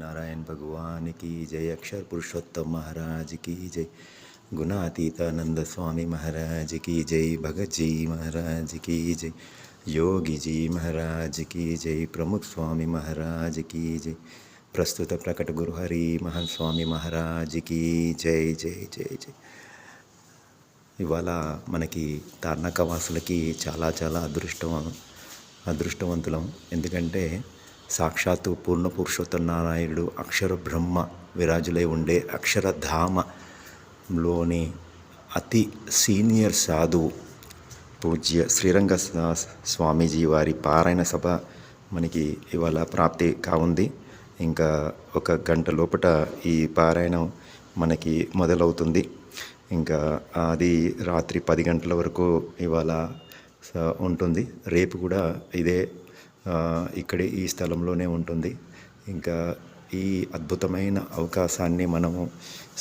नारायण भगवान की जय। अक्षर पुरुषोत्तम महाराज की जय। गुणातीतानंद स्वामी महाराज की जय। भगत जी महाराज की जय। योगी जी महाराज की जय। प्रमुख स्वामी महाराज की जय। प्रस्तुत प्रकट गुरु हरि महन स्वामी महाराज की जय जय जय जय। ఇవాళ మనకి తార్నాక వాసులకి చాలా చాలా అదృష్టవంతులం. ఎందుకంటే సాక్షాత్తు పూర్ణ పురుషోత్తమ నారాయణుడు అక్షర బ్రహ్మ విరాజులై ఉండే అక్షరధామలోని అతి సీనియర్ సాధువు పూజ్య శ్రీరంగ స్వామీజీ వారి పారాయణ సభ మనకి ఇవాళ ప్రాప్తి కావుంది. ఇంకా ఒక గంట లోపట ఈ పారాయణం మనకి మొదలవుతుంది. ఇంకా అది రాత్రి 10 గంటల వరకు ఇవాళ ఉంటుంది. రేపు కూడా ఇదే ఇక్కడే ఈ స్థలంలోనే ఉంటుంది. ఇంకా ఈ అద్భుతమైన అవకాశాన్ని మనము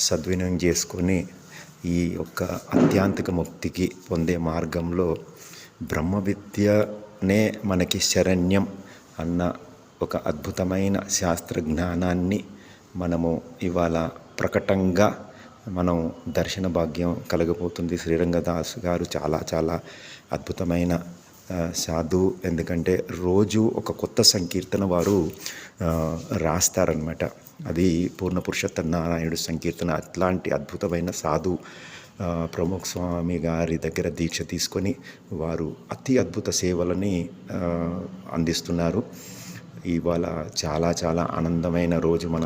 సద్వినియోగం చేసుకొని ఈ యొక్క ఆధ్యాత్మిక ముక్తికి పొందే మార్గంలో బ్రహ్మ విద్యనే మనకి శరణ్యం అన్న ఒక అద్భుతమైన శాస్త్ర జ్ఞానాన్ని మనము ఇవాళ ప్రకటంగా మనం దర్శన భాగ్యం కలగబోతుంది. శ్రీరంగదాస్ గారు చాలా చాలా అద్భుతమైన సాధువు. ఎందుకంటే రోజు ఒక కొత్త సంకీర్తన వారు రాస్తారనమాట. అది పూర్ణ పురుషోత్తమ నారాయణుడు సంకీర్తన. అట్లాంటి అద్భుతమైన సాధు ప్రముఖ స్వామి గారి దగ్గర దీక్ష తీసుకొని వారు అతి అద్భుత సేవలని అందిస్తున్నారు. ఇవాళ చాలా చాలా ఆనందమైన రోజు మన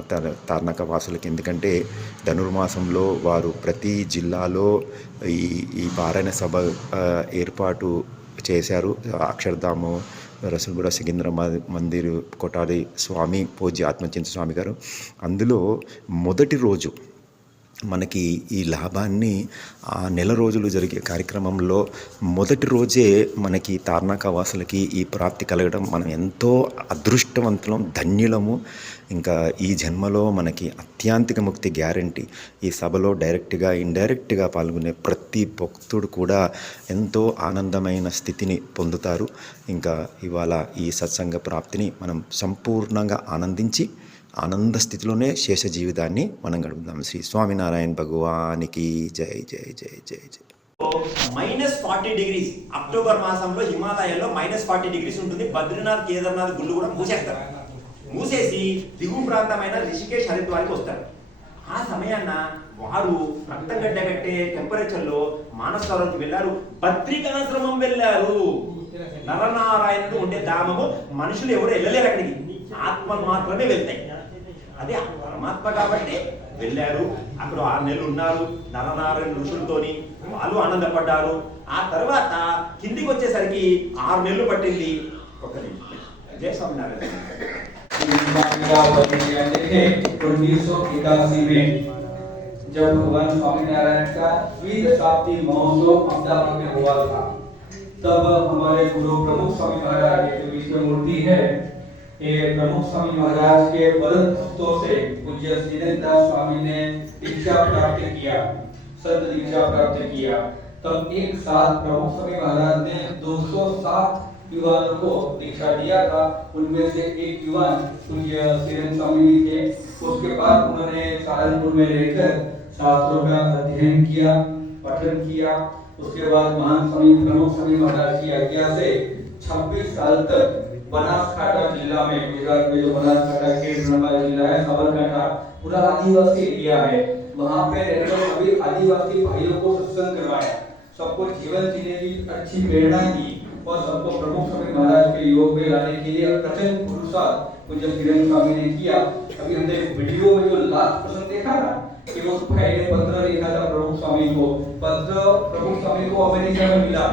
తార్నాక వాసులకి. ఎందుకంటే ధనుర్మాసంలో వారు ప్రతి జిల్లాలో ఈ పారాయణ సభ ఏర్పాటు చేశారు. అక్షరధాము రసల్గూడ సికింద్ర మందిర్ కొటారి స్వామి పూజ్య ఆత్మచింత స్వామి గారు. అందులో మొదటి రోజు మనకి ఈ లాభాన్ని ఆ నెల రోజులు జరిగే కార్యక్రమంలో మొదటి రోజే మనకి తార్నాక వాసులకి ఈ ప్రాప్తి కలగడం మనం ఎంతో అదృష్టవంతులం, ధన్యులము. ఇంకా ఈ జన్మలో మనకి ఆధ్యాత్మిక ముక్తి గ్యారంటీ. ఈ సభలో డైరెక్ట్గా ఇండైరెక్ట్గా పాల్గొనే ప్రతి భక్తుడు కూడా ఎంతో ఆనందమైన స్థితిని పొందుతారు. ఇంకా ఇవాళ ఈ సత్సంగ ప్రాప్తిని మనం సంపూర్ణంగా ఆనందించి ఆనంద స్థితిలోనే శేష జీవితాన్ని మనం గడుపుదాం. శ్రీ స్వామినారాయణ భగవానికి జై జై జై జై జై. -40 డిగ్రీస్ అక్టోబర్ మాసంలో హిమాలయాల్లో -40 ఉంటుంది. బద్రీనాథ్, కేదార్నాథ్ గుళ్ళు కూడా మూసేసి దిగువ ప్రాంతమైన రిషికేశ్, హరిద్వార్కి వస్తారు. ఆ సమయాన వారు రక్తం గడ్డ కట్టే టెంపరేచర్లో మానస సరోవరానికి వెళ్ళారు. బద్రికాశ్రమం వెళ్ళారు. నరనారాయణుడు ఉండే ధామము. మనుషులు ఎవరు వెళ్ళలేరు అక్కడికి, ఆత్మలు మాత్రమే వెళ్తాయి. అదే పరమాత్మ కాబట్టి వెళ్ళారు. అక్కడ 6 నెలలు ఉన్నారు నరనారాయణ ఋషులతోని. వాళ్ళు ఆనందపడ్డారు. ఆ తర్వాత కిందికి వచ్చేసరికి 6 నెలలు పట్టింది. ఒక నిమిషం. జయ స్వామినారాయణ. 1981 में जब भगवान स्वामीनारायण का द्विदशाब्दी महोत्सव अहमदाबाद में हुआ था, तब हमारे गुरु प्रमुख स्वामी महाराज की जो विश्व मूर्ति है, ये प्रमुख स्वामी महाराज के बलद भक्तों से पूज्य श्रीधरदास स्वामी ने दीक्षा प्राप्त किया, संत दीक्षा प्राप्त किया। तब एक साथ प्रमुख स्वामी महाराज ने 207 युवाओं को दीक्षा दिया था। उनमें से एक युवान पूज्य श्रीधर स्वामी जी थे। उसके बाद उन्होंने सहारनपुर में रहकर शास्त्रों का अध्ययन किया, पठन किया। उसके बाद महान स्वामी प्रमुख स्वामी महाराज की आज्ञा से 26 साल तक बनासकांठा जिला में, गुजरात में जो बनासकांठा के जिला है, साबरकांठा पूरा आदिवासी एरिया है, वहाँ पे रहकर सभी आदिवासी भाइयों को सत्संग करवाया, सबको जीवन जीने की अच्छी प्रेरणा दी और सबको प्रमुख स्वामी महाराज के योग में लाने के लिए प्रचंड पुरुषार्थ पूज्य श्रीधर स्वामी ने किया। अभी हमने वीडियो में जो लास्ट प्रश्न देखा ना कि उस भाई ने पत्र लिखा था प्रमुख स्वामी को, पत्र प्रमुख स्वामी को अमेरिका में मिला,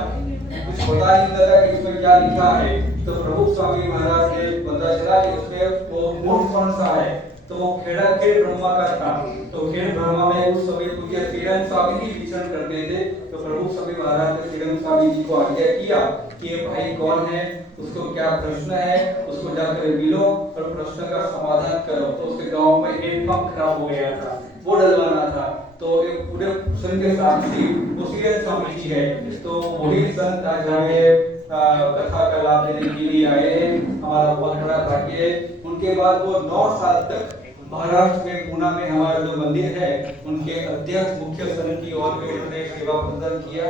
कुछ पता नहीं लगा कि इसमें क्या लिखा है। तो प्रमुख स्वामी महाराज ने पता चला कि उसमें वो मूल कौन सा है, तो वो खेड़ा खेड़ ब्रह्मा का था। तो खेड़ ब्रह्मा में उस समय पूज्य श्रीधर स्वामी ही विचरण करते थे। तो प्रमुख स्वामी महाराज ने श्रीधर स्वामी जी को आज्ञा किया कि ये भाई कौन है, उसको क्या प्रश्न है, उसको जाकर मिलो और प्रश्न का समाधान करो। तो उसके गांव में हैंडपंप खराब हो गया था, वो डलवाना था। तो एक पूरे संघ के साक्षी वो श्रीधर स्वामी जी है। तो वही संत आज हमें कथा का लाभ देने के लिए आए हैं। हमारा बहुत बड़ा भाग्य है। उनके बाद वो 9 साल तक महाराष्ट्र में पूना में हमारा जो मंदिर है उनके अध्यक्ष मुख्य सदन की ओर में उन्होंने सेवा प्रदान किया।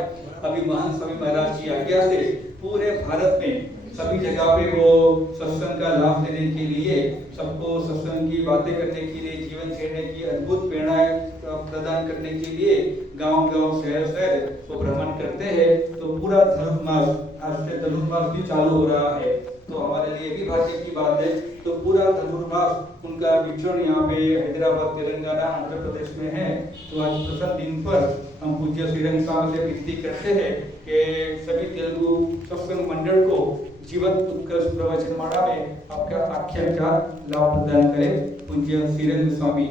अभी महंत स्वामी महाराज की आज्ञा से पूरे भारत में सभी जगह पे वो सत्संग का लाभ देने के लिए, सबको सत्संग की बातें करने के लिए, जीवन जीने की अद्भुत प्रेरणाएं प्रदान करने के लिए गांव-गांव शहर-शहर वो भ्रमण करते हैं। तो पूरा धनुर्मास, आज से धनुर्मास भी चालू हो रहा है, तो हमारे लिए भी भाग्य की बात है। तो पूरा धनुर्मास उनका विचरण यहाँ पे हैदराबाद, तेलंगाना, आंध्र प्रदेश में है। तो आज प्रथम दिन पर हम पूज्य श्रीरंग स्वामी से विनती करते हैं कि सभी तेलुगु सत्संग मंडल को जीवन उत्कर्ष प्रवचनमाला में आपका आख्यान का लाभ प्रदान करें। पूज्य श्रीरंग स्वामी।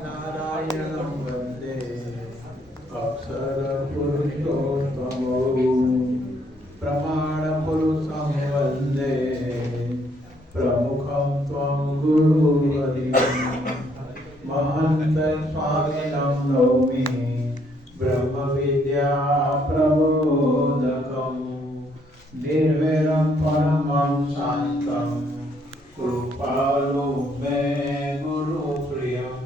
नारायणं वन्दे अक्षरपुरुषोत्तमो प्रमाणपुरुषं वन्दे प्रमुखं त्वं गुरुवर्यं महन्तं स्वामिनं नौमि ब्रह्मविद्या प्रबोधकं निर्वैरं परमं शान्तं कृपालु मे गुरुप्रियं।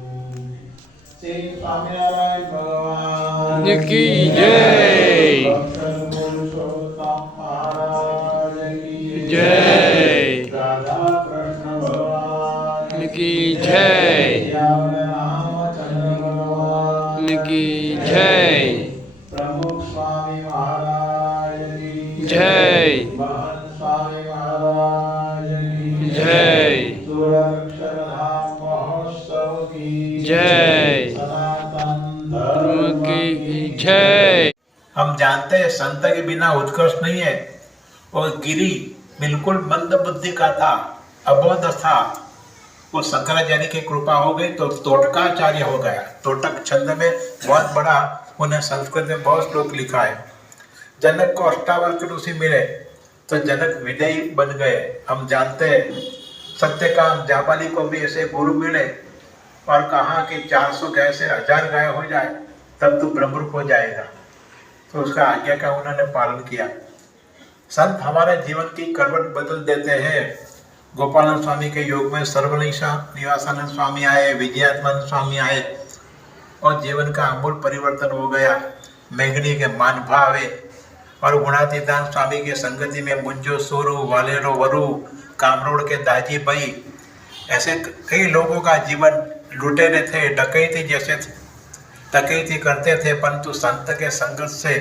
श्री स्वामिनारायण भगवान की जय। डॉक्टर पुरुषोत्तम महाराज की जय। राधा कृष्ण भगवान की जय। रामचंद्र भगवान की जय। प्रमुख स्वामी महाराज की जय। महंत स्वामी महाराज की जय। सूर्याक्षरधाम महोत्सव की जय। सनातन धर्म धर्म की जय। हम जानते हैं संत के बिना उत्कर्ष नहीं है। और गिरी बिल्कुल मंद बुद्धि का था, अबोध था। वो शंकराचार्य की कृपा हो गई तो तोटकाचार्य हो गया। तोटक छंद में बहुत बड़ा उन्हें संस्कृत में बहुत श्लोक लिखा है। जनक को अष्टावक्र ऋषि मिले तो जनक विजयी बन गए। हम जानते हैं सत्यकाम जाबाली को भी ऐसे गुरु मिले और कहा कि 400 गाय से 1000 गाय हो जाए तब तू ब्रह्मरूप हो जाएगा। तो उसका आज्ञा का उन्होंने पालन किया। संत हमारे जीवन की करवट बदल देते हैं। गोपालन स्वामी के योग में सर्वनिशा निवासानंद स्वामी आए, विजयात्मानंद स्वामी आए और जीवन का आमूल परिवर्तन हो गया। मेघनी के मान भावे और गुणातीतान स्वामी के संगति में मुंजो सोरू, वालेरो वरु, कामरोड़ के दाजी बई, ऐसे कई लोगों का जीवन लुटेरे थे, डकैती जैसे डकैती करते थे, परंतु संत के संगत से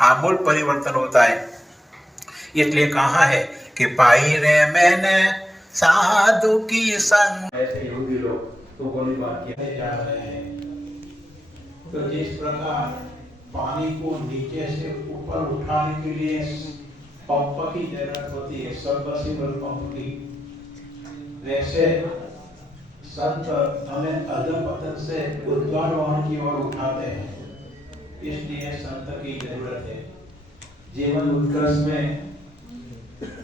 आमूल परिवर्तन होता है। इसलिए कहा है कि पाई रे मैंने साधु की संग। ऐसे योगी लोग तो बोली बात किया जा रहे हैं। तो जिस प्रकार पानी को नीचे से ऊपर उठाने के लिए पंप की जरूरत होती है, सबमर्सिबल पंप की, वैसे संत हमें अधपतन से ऊर्ध्वारोहण की ओर उठाते हैं। इसलिए संत की जरूरत है। जीवन उत्कर्ष में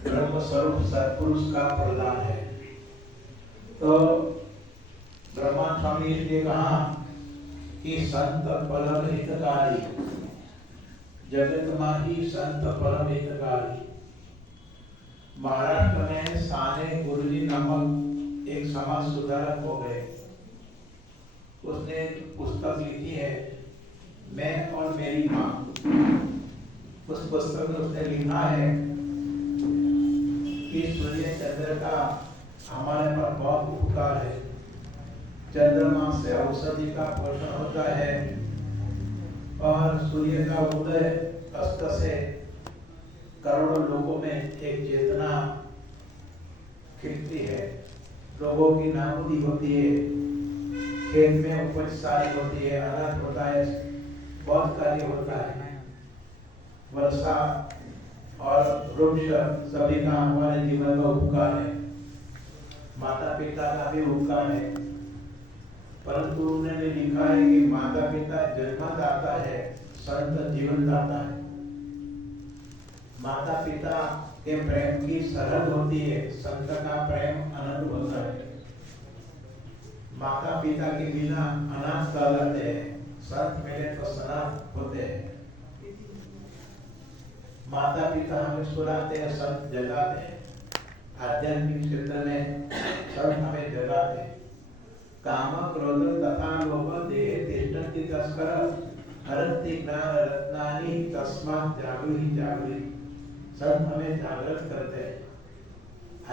ब्रह्म स्वरूप सत्पुरुष का प्रदान है। तो ब्रह्मा स्वामी इसलिए कहा कि संत परम हितकारी, जगत माही संत परम हितकारी। महाराष्ट्र में साने गुरुजी नामक एक समाज सुधारक हो गए। उसने एक पुस्तक लिखी है, मैं और मेरी माँ। उस पुस्तक में उसने लिखा है कि सूर्य चंद्र का हमारे पर बहुत उपकार है। चंद्रमा से औषधि का पोषण होता है और सूर्य का उदय अस्त से करोड़ों लोगों में एक चेतना खिलती है। लोगों की नाबूदी होती है, खेत में उपज सारी होती है, अनाज होता है, बहुत कार्य होता है। वर्षा और वृक्ष सभी का हमारे जीवन का उपकार है। माता पिता का भी उपकार है। परंतु उन्होंने लिखा है कि माता पिता जन्मदाता है, संत जीवनदाता है। माता पिता के प्रेम की सरहद होती है, संत का प्रेम अनंत होता है। माता पिता के बिना अनाथ कहलाते हैं, संत मिले तो सनाथ होते हैं। माता पिता हमें सुलाते हैं, संत जगाते हैं। आध्यात्मिक क्षेत्र में संत हमें जगाते हैं। काम क्रोध तथा लोभ देहे तिष्ठन्ति तस्कर हरन्ति ज्ञान रत्नानि तस्मात् जागृहि जागृहि। संत हमें जागृत करते हैं।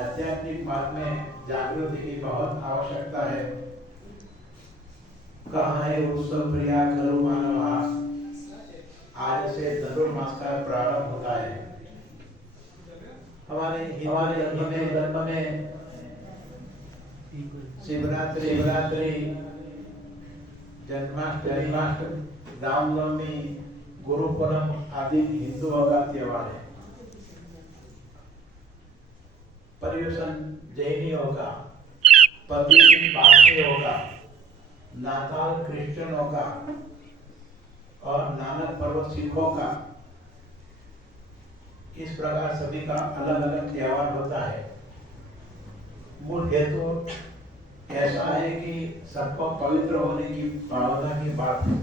आध्यात्मिक बात में जागृति की बहुत आवश्यकता है। कहाँ है उत्सव प्रिया खलु मानवा। आज से धनुर्मास का प्रारंभ होता है। हमारे हिंदू धर्म में शिवरात्रि, जन्माष्टमी, रामनवमी, गुरु पूर्णिमा आदि हिंदुओं का त्योहार है। पर्युषण जैनियों का, पवित्र पारसियों का, नाताल क्रिश्चियनों का और नानक पर्व सिखों का। इस प्रकार सभी का अलग अलग त्योहार होता है। मूल हेतु ऐसा है कि सबको पवित्र होने की भावना की बात है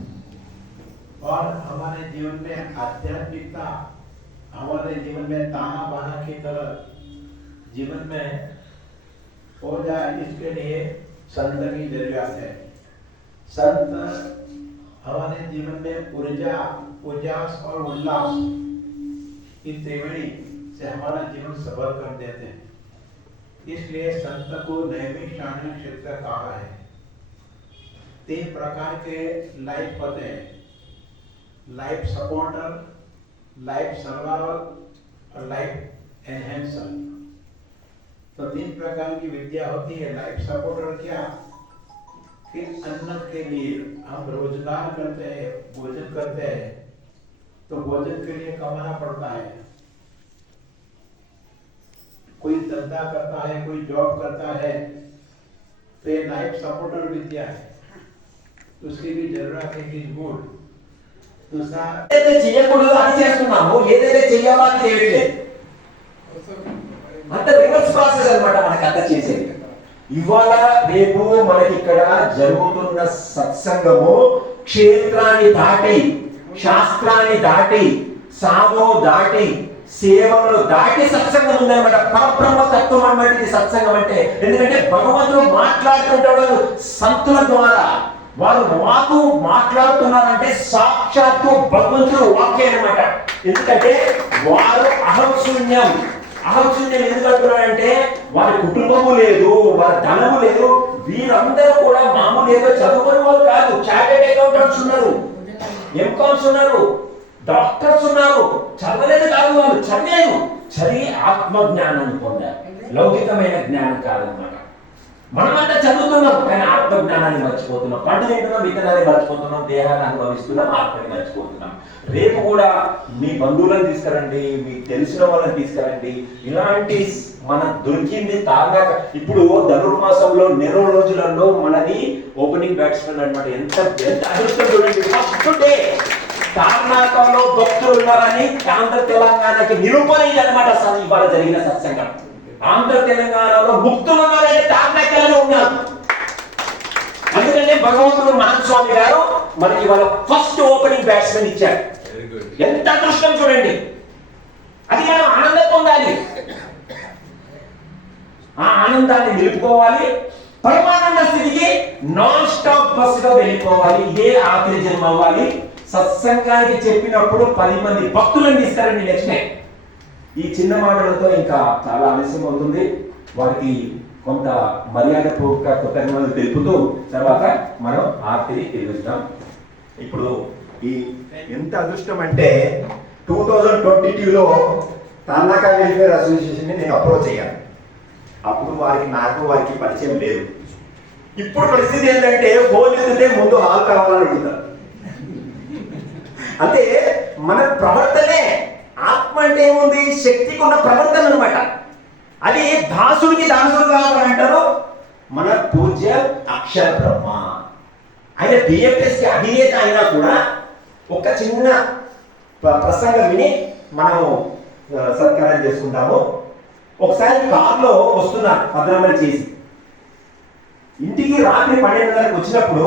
और हमारे जीवन में आध्यात्मिकता, हमारे जीवन में ताना बाना की तरह जीवन में हो जाए, इसके लिए संत की जरूरत है। संत हमारे जीवन में ऊर्जा, उजास और उल्लास की त्रिवेणी से हमारा जीवन सफल कर देते हैं। इसलिए संत को नैमिष शारीरिक क्षेत्र कहा है। 3 प्रकार के लाइफ होते हैं, लाइफ सपोर्टर, लाइफ सर्वाइवल और लाइफ एनहेंसर। तो 3 प्रकार की विद्या होती है। लाइफ सपोर्टर क्या? कि अन्न के लिए हम रोजगार करते हैं, भोजन करते हैं, तो भोजन के लिए कमाना पड़ता है। कोई धंधा करता है, कोई जॉब करता है, तो ये लाइफ सपोर्टर विद्या है, तो उसकी भी जरूरत है कि गुड। दूसरा ఏదైతే చేయకూడదు అది చేస్తున్నాము, ఏదైతే చేయాలో అది చేయట్లేదు. అంటే రివర్స్ ప్రాసెస్ అన్నమాట మనకి అంతా చేసేది. ఇవాళ రేపు మనకి ఇక్కడ జరుగుతున్న సత్సంగము క్షేత్రాన్ని దాటి, శాస్త్రాన్ని దాటి, సాధు దాటి, సేవలను దాటి సత్సంగం ఉందన్నమాట. పరబ్రహ్మ తత్వం అన్నమాట ఇది సత్సంగం అంటే. ఎందుకంటే భగవంతుడు మాట్లాడుతుంటాడు సంతుల ద్వారా. వారు వాకు మాట్లాడుతున్నారంటే సాక్షాత్తు భగవంతుడు వాక్యం అన్నమాట. ఎందుకంటే వారు అహంశూన్యం ఎందుకు అంటున్నారంటే వారి కుటుంబము లేదు, వారి ధనము లేదు. వీరందరూ కూడా మామూలు ఏదో చదువుకునే వాళ్ళు కాదు. చార్టెడ్ అకౌంటెంట్స్ ఉన్నారు, ఎంకామ్స్ ఉన్నారు, డాక్టర్స్ ఉన్నారు. చదవలేదు కాదు, వాళ్ళు చదివి ఆత్మ జ్ఞానాన్ని పొందారు. లౌకికమైన జ్ఞానం కాదనమాట. మనమంతా చదువుతున్నాం కానీ ఆత్మ జ్ఞానాన్ని మర్చిపోతున్నాం. పండు తింటున్నాం, విత్తనాన్ని మర్చిపోతున్నాం, దేహాన్ని అనుభవిస్తున్నాం, ఆత్మని మర్చిపోతున్నాం. రేపు కూడా మీ బంధువులను తీసుకురండి, మీకు తెలిసిన వాళ్ళని తీసుకురండి. ఇలాంటి మన దొరికింది తాగా. ఇప్పుడు ధనుర్మాసంలో నెల రోజులలో మనది ఓపెనింగ్ బ్యాట్స్మెన్ అనమాట. ఎంత అదృష్టం చూడండి. ఫస్ట్ డే కర్ణాటకలో భక్తులు ఉన్నారని ఆంధ్ర తెలంగాణకి నిరూపణ ఇది అనమాట. ఇవాళ జరిగిన సత్సంగం ఆంధ్ర తెలంగాణలో ముక్తులు ఉన్నారంటే తార్నాకలో ఉన్నారు. అందుకనే భగవంతుడు మహాస్వామి గారు మనకి ఇవాళ ఫస్ట్ ఓపెనింగ్ బ్యాట్స్మెన్ ఇచ్చారు. ఎంత అదృష్టం చూడండి. అది మనం ఆనందం పొందాలి, ఆ ఆనందాన్ని నిలుపుకోవాలి. పరమానంద స్థితికి నాన్ స్టాప్ బస్సుగా వెళ్ళిపోవాలి. ఇదే ఆఖరి జన్మ అవ్వాలి. సత్సంగానికి చెప్పినప్పుడు 10 మంది భక్తులను ఇస్తారండి. నెక్స్ట్ డే ఈ చిన్న మాటలతో ఇంకా చాలా ఆలస్యం అవుతుంది. వారికి కొంత మర్యాద పూర్వక కృతజ్ఞతలు తెలుపుతూ తర్వాత మనం ఆర్తిని తిరుగుతాం. ఇప్పుడు ఈ ఎంత అదృష్టం అంటే 2022లో తార్నాక వెల్ఫేర్ అసోసియేషన్ ని నేను అప్రోచ్ అయ్యాను. అప్పుడు వారికి పరిచయం లేదు. ఇప్పుడు పరిస్థితి ఏంటంటే ఫోన్ ఎత్తితే ముందు హాల్ కావాలని అడుగుతారు. అంటే మన ప్రవర్తనే ఆత్మ అంటే ఏముంది? శక్తికి ఉన్న ప్రవర్తన అనమాట. అది దాసుడు కావాలంటారు మన పూజ్య అక్షర బ్రహ్మ. ఆయన బిఎఫ్ఎస్కి అధినేత అయినా కూడా ఒక చిన్న ప్రసంగం విని మనము సత్కారం చేసుకుంటాము. ఒకసారి కార్లో వస్తున్నారు భద్రామలి చేసి, ఇంటికి రాత్రి 12:30 వచ్చినప్పుడు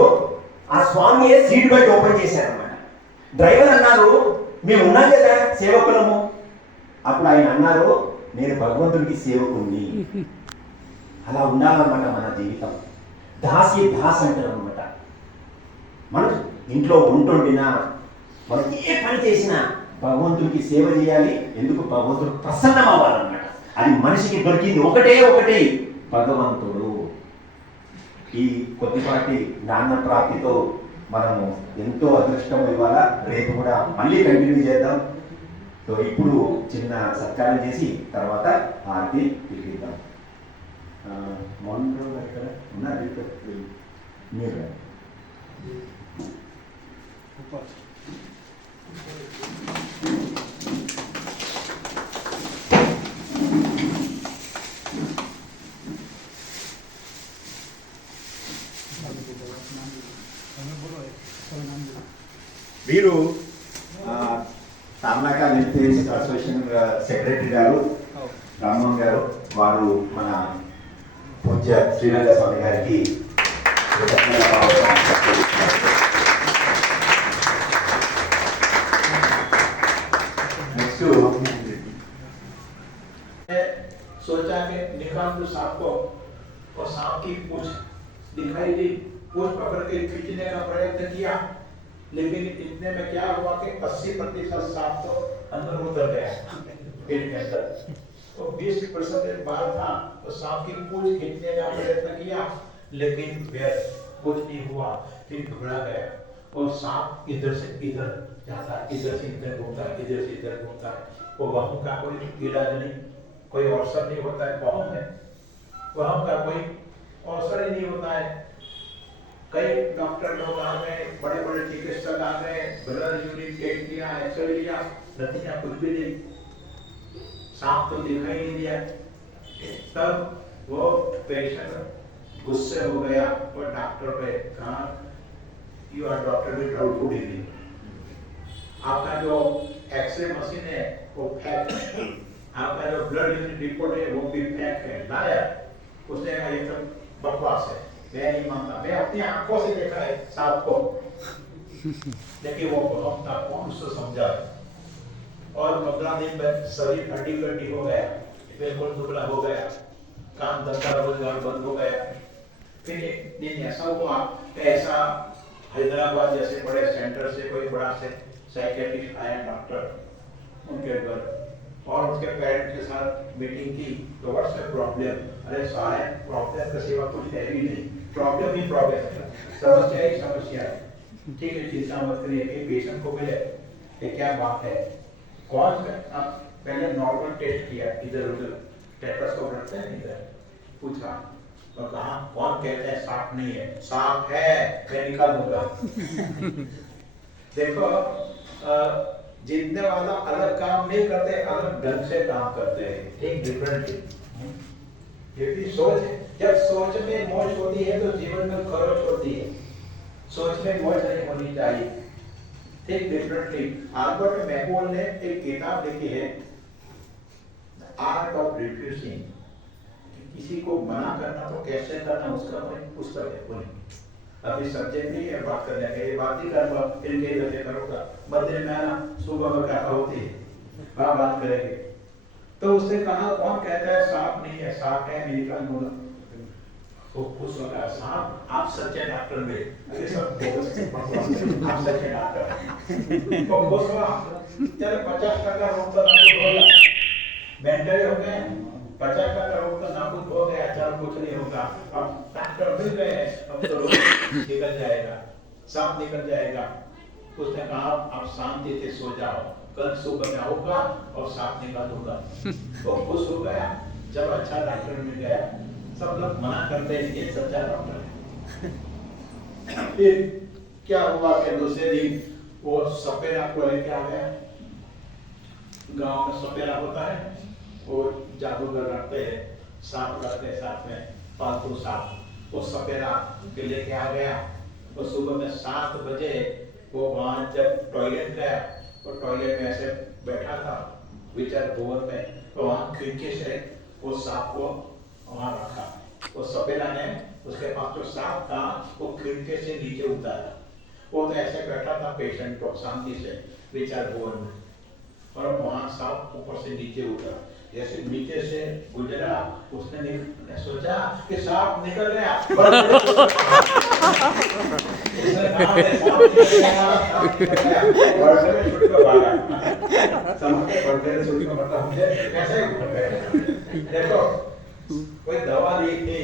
ఆ స్వామి సీట్ బెల్ట్ ఓపెన్ చేశారన్నమాట. డ్రైవర్ అన్నారు, మేము ఉన్నాం కదా సేవకులము. అప్పుడు ఆయన అన్నారు, నేను భగవంతుడికి సేవకుని. అలా ఉండాలన్నమాట మన జీవితం. దాసి దాస్ అంటారు అనమాట. మనం ఇంట్లో ఉంటుండినా మనం ఏ పని చేసినా భగవంతుడికి సేవ చేయాలి. ఎందుకు? భగవంతుడు ప్రసన్నం అవ్వాలన్నమాట. అది మనిషికి దొరికింది ఒకటే భగవంతుడు. ఈ కొద్దిపాటి జ్ఞాన ప్రాప్తితో మనము ఎంతో అదృష్టం ఇవ్వాలా. రేపు కూడా మళ్ళీ కంటిన్యూ చేద్దాం. సో ఇప్పుడు చిన్న సత్కారం చేసి తర్వాత హారతి పిలిపిద్దాం. మోహన్ రావు గారు ఇక్కడ ఉన్నారు. మీరు వీరు తామనాక వెల్ఫేర్ అసోసియేషన్ సెక్రటరీ గారు రామ్మోహన్ గారు. వారు మన పూజ్య శ్రీరంగ స్వామి గారికి सोचा कि निकाल दो सांप को, और सांप की पूंछ दिखाई दी। पूंछ पकड़ के खींचने का प्रयत्न किया, लेकिन इतने में क्या हुआ कि 80% सांप तो अंदर उतर गया पेट के अंदर। तो 20% बाहर था। तो सांप की पूंछ खींचने का प्रयत्न किया, लेकिन व्यर्थ, कुछ नहीं हुआ। फिर घबरा गया और सांप इधर से इधर जाता है, इधर से इधर घूमता है, इधर से इधर घूमता है। वो वहाँ का कोई इलाज नहीं, कोई अवसर नहीं होता है। वहाँ का कोई अवसर ही नहीं होता है। कई डॉक्टर लोग आ गए, बड़े बड़े चिकित्सक आ गए, ब्लड यूरिन टेस्ट किया, एक्सरे लिया, नतीजा कुछ भी नहीं, सांप तो दिखाई नहीं दिया। तब वो पेशेंट गुस्से हो गया और डॉक्टर पे कहा, you are doctor with doubtful degree, आपका जो एक्सरे मशीन है वो फेक है, आपका जो ब्लड यूरिन रिपोर्ट है वो भी फेक है, लाया। उसने कहा ये सब बकवास है, मैं नहीं मानता, मैं अपनी आंखों से देखा है सांप को। लेकिन वो हम था कौन उसको समझा। और 15 दिन में शरीर हड्डी हो गया, बिल्कुल दुबला हो गया, काम धंधा रोजगार बंद हो गया। फिर एक दिन ऐसा हुआ, ऐसा हैदराबाद जैसे बड़े सेंटर से कोई बड़ा से साइकियाट्रिस्ट आया डॉक्टर उनके घर, और उसके पेरेंट्स के साथ मीटिंग की। तो व्हाट्स द प्रॉब्लम? अरे सारे प्रॉब्लम का सिवा कुछ है ही नहीं, प्रॉब्लम ही प्रॉब्लम है, समस्या ही समस्या है। ठीक है, चिंता मत करिए, एक पेशेंट को मिले, ये क्या बात है? कौन आप पहले नॉर्मल टेस्ट किया, इधर उधर स्टेथोस्कोप रखते हैं इधर, पूछा तो कहा कौन कहते हैं सांप नहीं है? सांप है, मैं निकाल दूंगा। देखो, जीतने वाला अलग काम नहीं करते, अलग ढंग से काम करते हैं, ठीक डिफरेंटली। ये भी सोच है। जब सोच में मौज होती है तो जीवन में खरोच होती है। सोच में मौज नहीं होनी चाहिए, ठीक डिफरेंटली। आल्बर्ट मैकमोहन ने एक किताब लिखी है, आर्ट ऑफ रिफ्यूजिंग। किसी को मना करना तो कैसे करना, उसका कोई पुस्तक है कोई। अभी सब्जेक्ट नहीं है बात करने के, बात ही करूँगा, इनके इधर से करूँगा। मंदिर में आना, सुबह में कथा होती है, वहाँ बात करेंगे। तो उसने कहा कौन कहता है सांप नहीं है, सांप है, मैं निकाल दूंगा। तो खुश हो गया, सांप आप सच्चे डॉक्टर में, ये सब आप सच्चे डॉक्टर। तो खुश हुआ, चलो 50% रोग तो नाबूद हो गया, मेंटल हो गए, 50% रोग तो नाबूद हो गया, चल कुछ नहीं होगा। अब डॉक्टर मिल गए, अब तो रोग निकल जाएगा, सांप निकल जाएगा। उसने कहा आप शांति से सो जाओ, कल सुबह में आऊंगा और सांप निकाल दूंगा। तो खुश हो गया। जब अच्छा डॉक्टर मिल गया, सब लोग मना करते हैं ये सच्चा डॉक्टर है। फिर क्या हुआ कि दूसरे दिन वो सपेरा को लेके आ गया। गांव में सपेरा होता है, वो जादूगर रखते हैं, सांप रखते हैं साथ में, पालतू सांप। वो सपेरा के लेके आ गया, वो सुबह में 7 बजे वो वहाँ जब टॉयलेट गया, वो टॉयलेट में ऐसे बैठा था विचार भवन में, तो वहाँ खिड़की से वो सांप को वहाँ रखा। वो सपेरा ने उसके पास जो सांप था वो खिड़की से नीचे उतारा। वो तो ऐसे बैठा था पेशेंट को शांति से विचार भवन में, और वहाँ सांप ऊपर से नीचे उतरा। जैसे नीचे से गुजरा, उसने सोचा कि सांप निकल गया, उसने कहा सांप निकल गया, सांप निकल गया, बरसे में छुट कर भागा। समझे बरसे में छुट कर मतलब मुझे कैसे उठ गए। देखो कोई दवा नहीं थी,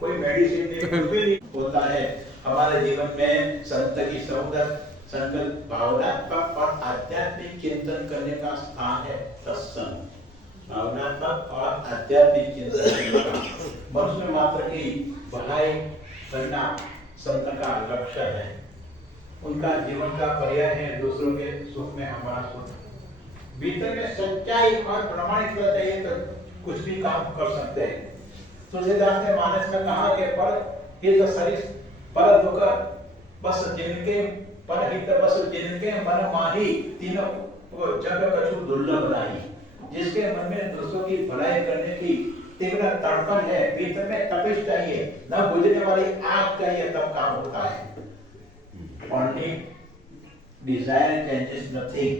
कोई मेडिसिन नहीं, कुछ भी नहीं होता है। हमारे जीवन में संत की सोहबत, संकल्प, भावनात्मक और आध्यात्मिक चिंतन करने का स्थान है सत्संग। भावनात्मक और आध्यात्मिक चिंतन करने का मनुष्य मात्र की भलाई करना संत का लक्ष्य है। उनका जीवन का पर्याय है दूसरों के सुख में हमारा सुख। भीतर में सच्चाई और प्रामाणिकता चाहिए तो कुछ भी काम कर सकते हैं। तुलसीदास ने मानस में कहा कि पर ये तो शरीर पर दुख बस जिनके पर हित बस जिनके मन माही तीनों वो जग कछु दुर्लभ नाही। जिसके मन में दूसरों की भलाई करने की तीव्र तड़पन है, भीतर में तपिश चाहिए, न बुझने वाली आग चाहिए, तब काम होता है। Only desire changes nothing,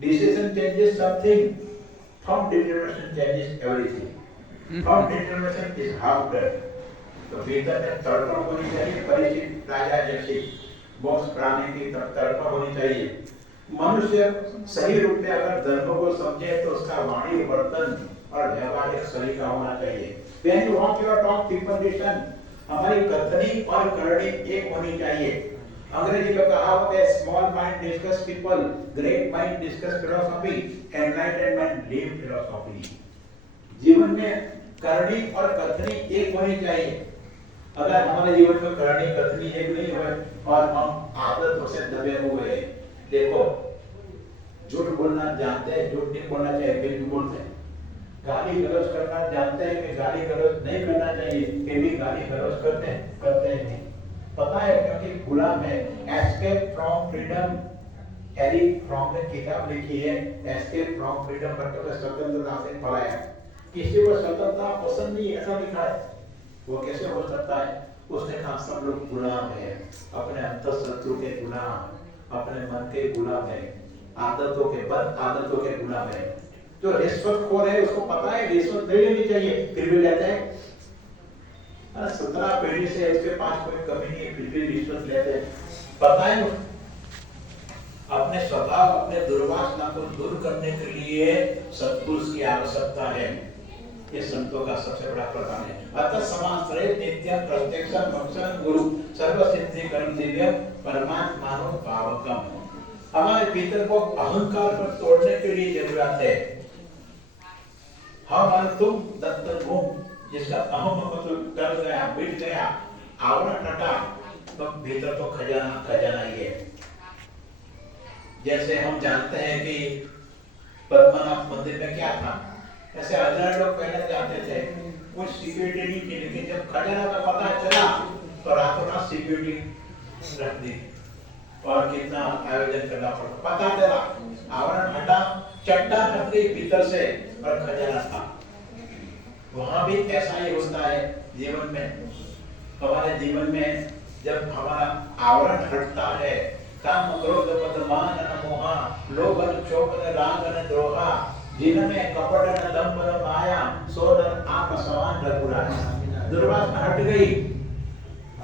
decision changes something, from determination changes everything, from determination is half done। तो भीतर में तड़पण होनी चाहिए, परिचित राजा जैसी मोक्ष प्राणी की तड़पण होनी चाहिए। मनुष्य सही रूप में अगर धर्म को समझे तो उसका वाणी, वर्तन और व्यवहार एक सलीका होना चाहिए। When you walk your talk, people listen। हमारी कथनी और करनी एक होनी चाहिए। अंग्रेजी में कहावत है, small mind discuss people, great mind discuss philosophy, enlightened mind leave philosophy. जीवन में करनी और कथनी एक होनी चाहिए। अगर हमारे जीवन में करनी कथनी एक नहीं हुए और हम आदतों से दबे हुए, देखो झूठ बोलना जानते हैं, झूठ नहीं बोलना चाहिए, फिर भी बोलते हैं। गाली गलौज करना जानते हैं कि गाली गलौज नहीं करना चाहिए, फिर भी गाली गलौज करते हैं नहीं। पता है क्योंकि गुलाम है। Escape from freedom, Erich Fromm ने किताब लिखी है एस्केप फ्रॉम फ्रीडम, मतलब स्वतंत्रता से पलायन। किसी को स्वतंत्रता पसंद नहीं, ऐसा लिखा है। वो कैसे हो सकता है? उसने कहा सब लोग गुलाम है, अपने अंतःशत्रु के गुलाम, अपने मन के गुलाम है, आदतों के बद आदतों के गुलाम है। जो रिश्वतखोर है उसको पता है रिश्वत नहीं लेनी चाहिए, फिर भी लेते हैं। 17 पीढ़ी से उसके पास कोई कमी नहीं है, फिर भी रिश्वत लेते हैं। पता है अपने स्वभाव, अपने दुर्वासना को दूर करने के लिए सत्पुरुष की आवश्यकता है। ये संतों का सबसे बड़ा प्रधान है। अतः समाश्रय नित्यम प्रत्यक्षम मोक्षम गुरु सर्व सिद्धि कर्म दिव्यम परमात्मानो भावकम। हमारे भीतर को अहंकार पर तोड़ने के लिए जरूरत है। हम तुम दत्त घूम, जिसका अहम मतलब डर गया, मिट गया, आवरण हटा, तो भीतर तो खजाना ही है। जैसे हम जानते हैं कि पद्मनाभ मंदिर में क्या था, ऐसे हजार लोग पहले जाते थे, कुछ सिक्योरिटी नहीं थी, लेकिन जब खजाना का पता चला तो रातों रात सिक्योरिटी रख दी और कितना आयोजन करना पड़ा। पता चला, आवरण हटा, चट्टान हट गई भीतर से और खजाना था। वहां भी ऐसा ही होता है जीवन में। हमारे जीवन में जब हमारा आवरण हटता है, काम क्रोध मद मान न मोहा, लोभ न क्षोभ न राग न द्रोहा, जिनमें कपट न दंभ न माया, सो न आप समान रघुराया। दुर्वासना हट गई,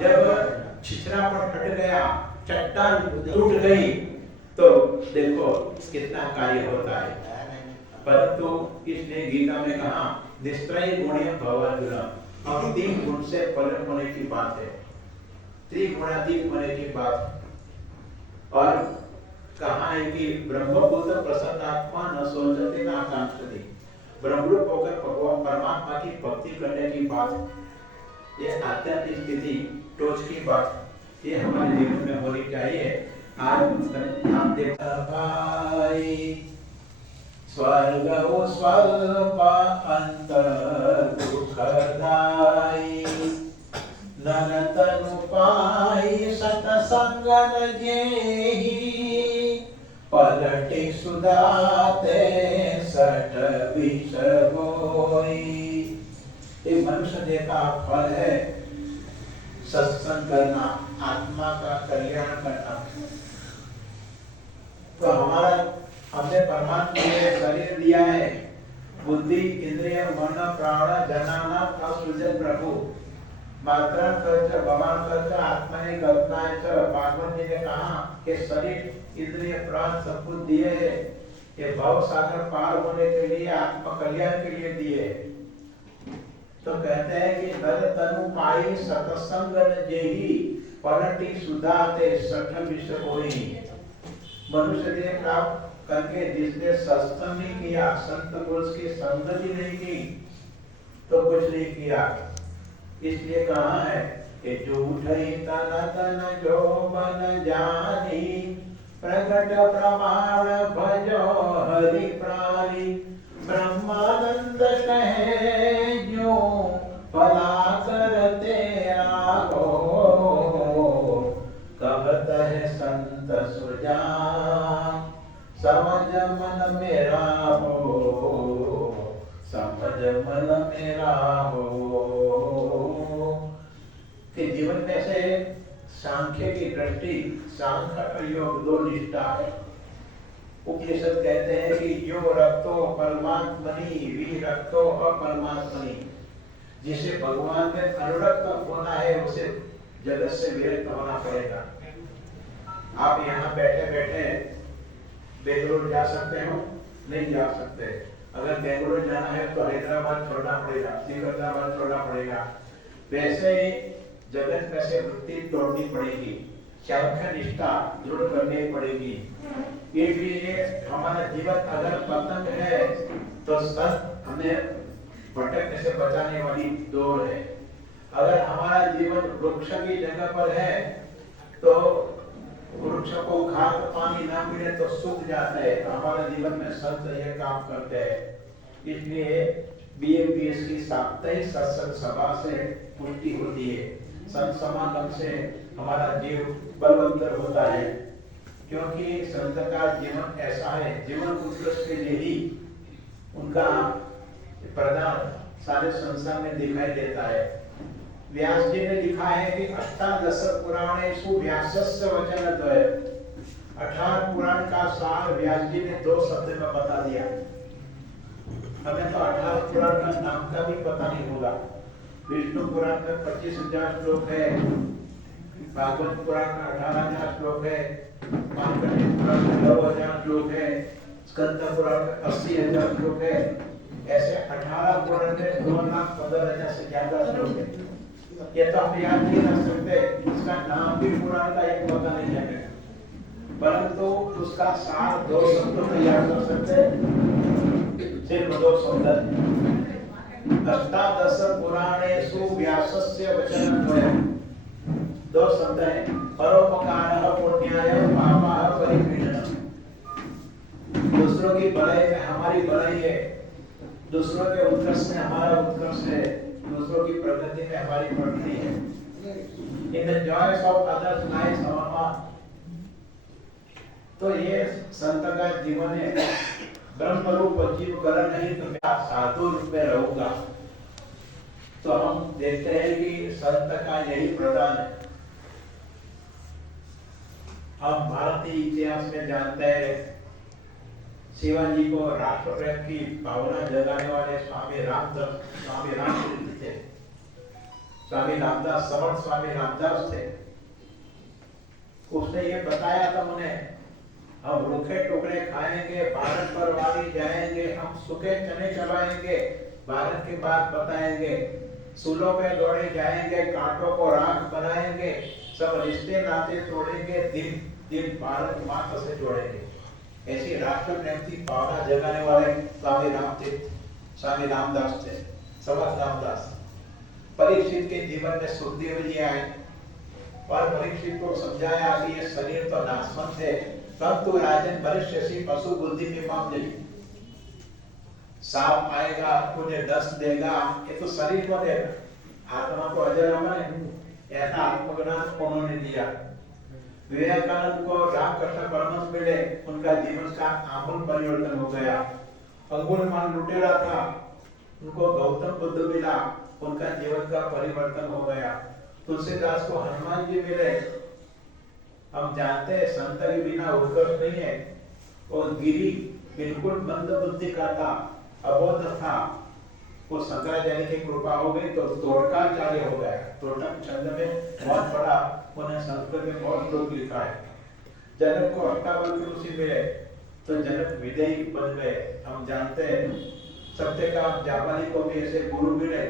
जब छिछरापन हट गया, चट्टान टूट गई, तो देखो कितना कार्य होता है। परंतु इसने गीता में कहा निस्त्रय गुण्य भवार्जुन। अब 3 गुण से पलट होने की बात है, त्रिगुणातीत होने की बात। और कहा है कि ब्रह्मभूत प्रसन्नात्मा न सोचते न आकांक्षति। ब्रह्मरूप होकर भगवान परमात्मा की भक्ति करने की बात, ये आध्यात्मिक स्थिति टोच की बात, ये हमारे जीवन में होनी चाहिए। आज हम देखा स्वर्ग स्वल्प अंतर दुखदाई, नरतनु पाई सतसंगन जेहि पलटि सुधाते सठ विष होई। ये मनुष्य देह का फल है सत्संग करना, आत्मा का कल्याण करना। तो हमने परमात्मा ने शरीर दिया है, बुद्धि इंद्रिय मन प्राण जनाना असृजन प्रभु मात्रा खर्च भगवान खर्च आत्मा ने कल्पनाएं च। भागवत जी ने कहा कि शरीर इंद्रिय प्राण सब कुछ दिए है, ये भव सागर पार होने के लिए आत्मा कल्याण के लिए दिए। तो कहते हैं कि नर तनु पाई सतसंगन जेहि पलटि सुधाते सठ विष होई। मनुष्य देह प्राप्त करके जिसने सत्संग नहीं किया, संत पुरुष की संगति नहीं की, तो कुछ नहीं किया। इसलिए कहा है कि झूठे तन तन जो बन जानी प्रकट प्रमाण भजो हरि प्राणी। ब्रह्मानंद कहे जो भला कर तेरा हो कहत है संत सुजान समझ मन मेरा हो समझ मन मेरा हो। कि जीवन में से सांख्य की दृष्टि, सांख्य का योग दो निष्ठा है। उपनिषद कहते हैं कि यो रक्तो परमात्मनि वी रक्तो अपरमात्मनि। जिसे भगवान में अनुरक्त होना है उसे जगत से विरक्त होना पड़ेगा। आप यहाँ बैठे बैठे बेंगलुरु जा सकते हो? नहीं जा सकते। अगर बेंगलुरु जाना है तो हैदराबाद छोड़ना पड़ेगा, सिकंदराबाद छोड़ना पड़ेगा। वैसे ही जगत में से वृत्ति तोड़नी पड़ेगी, सांख्य निष्ठा दृढ़ करनी पड़ेगी। इसलिए हमारा जीवन अगर पतंग है तो संत हमें भटकने से बचाने वाली डोर है। अगर हमारा जीवन वृक्ष की जगह पर है तो वृक्ष को खाद पानी ना मिले तो सूख जाता है। हमारे जीवन में संत यह काम करते हैं। इसलिए बीएमपीएस की साप्ताहिक सत्संग सभा से पुष्टि होती है। संत समागम से हमारा जीव बलवंतर होता है, क्योंकि संत का जीवन ऐसा है, जीवन उत्कृष्ट के लिए ही उनका प्रदान सारे संसार में दिखाई देता है। व्यास जी ने लिखा है कि अष्टादश पुराणेषु व्यासस्य वचनद्वय। 18 पुराण का सार व्यास जी ने 2 शब्द में बता दिया। हमें तो 18 पुराण का नाम का भी पता नहीं होगा। विष्णु पुराण में 25,000 श्लोक है, भागवत पुराण में 18,000 श्लोक है, मार्कंडेय पुराण में 9,000 श्लोक है, स्कंद पुराण में 80,000 श्लोक है। ऐसे 18 पुराण में 2,15,000 से ज्यादा श्लोक है। ये तो हम याद नहीं रख सकते, इसका नाम भी पुराण का एक पता नहीं है, परंतु उसका सार 2 शब्द में याद कर सकते, सिर्फ 2 शब्द। अष्टादश पुराणेषु व्यासस्य वचनद्वयम्। 2 शब्द है, परोपकारः पुण्याय पापः परिपीडनम्। दूसरों की भलाई में हमारी भलाई है, दूसरों के उत्कर्ष में हमारा उत्कर्ष है, दूसरों की प्रगति में हमारी प्रगति है। In the joys of others lies our heart। तो ये संत का जीवन है। ब्रह्म रूप जीव कर नहीं तो मैं साधु रूप में रहूंगा। तो हम देखते हैं कि संत का यही प्रदान है। हम भारतीय इतिहास में जानते हैं शिवाजी को राष्ट्र प्रेम की भावना जगाने वाले स्वामी रामतीर्थ थे। स्वामी रामदास, समर्थ स्वामी रामदास थे। उसने ये बताया था उन्हें, हम रूखे टुकड़े खाएंगे, भारत पर वाली जाएंगे, हम सूखे चने चबाएंगे, भारत की बात बताएंगे, सूलों पे दौड़े जाएंगे, कांटों को राख बनाएंगे, सब रिश्ते नाते तोड़ेंगे, दिल भारत माता से जोड़ेंगे। ऐसी राष्ट्र प्रेम की भावना जगाने वाले स्वामी रामतीर्थ, स्वामी रामदास थे, समर्थ रामदास। परीक्षित के जीवन में सुखदेव जी आए और परीक्षित को समझाया कि ये शरीर तो नाशवंत है, तब तो राजन भविष्यसी पशु बुद्धि में मामले सांप आएगा, तुझे दस्त देगा, ये तो शरीर को देगा, आत्मा को अजर अमर है। ऐसा आत्मज्ञान उन्होंने दिया। विवेकानंद को रामकृष्ण परमहंस मिले, उनका जीवन का आमूल परिवर्तन हो गया। अंगुलीमाल लुटेरा था, उनको गौतम बुद्ध मिला, उनका जीवन का परिवर्तन हो गया। तुलसीदास को हनुमान जी मिले। हम जानते हैं संत के बिना उत्कर्ष नहीं है। और गिरी बिल्कुल मंद बुद्धि का था, अबोध था, वो शंकराचार्य की कृपा हो गई तो तोड़काचार्य हो गया। तोड़का छंद में बहुत बड़ा, उन्हें संस्कृत में बहुत लोग लिखा है। जनक को अष्टावक्र ऋषि मिले तो जनक विजयी बन गए। हम जानते हैं सत्यकाम जापानी को भी ऐसे गुरु मिले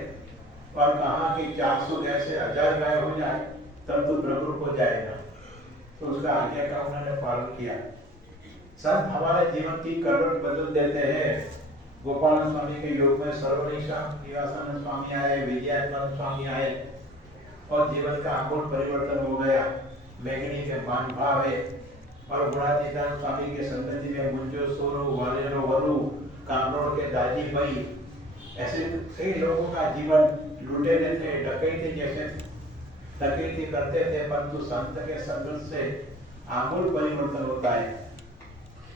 और कहा कि 400 गाय से 1000 गाय हो जाए तब तो प्रभु हो जाएगा, तो उसका आज्ञा का उन्होंने पालन किया। सब हमारे जीवन की करवट बदल देते हैं। गोपाल स्वामी के योग में सर्वनिशा निवासानंद स्वामी आए, विजयानंद स्वामी आए और जीवन का आमूल परिवर्तन हो गया। मेघनी के मान भाव है और गुणातीतानंद स्वामी के संतति में मुंजो सोरू वालेरो वरु कामरोड़ के दाजी भाई, ऐसे कई लोगों का जीवन लुटेरे थे, डकैती जैसे डकैती करते थे, परंतु संत के संगत से आमूल परिवर्तन होता है।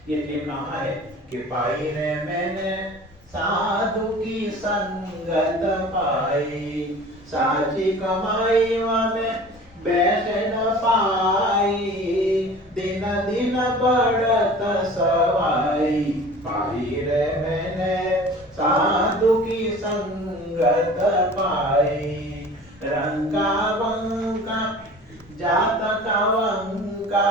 ये कहा है कि पाई रे मैंने साधु की संगत पाई, साची कमाई में बैठ न पाई, दिन दिन बढ़त सवाई। पाई रे मैंने साधु की संगत पाई, रंका वंका जात का वंका,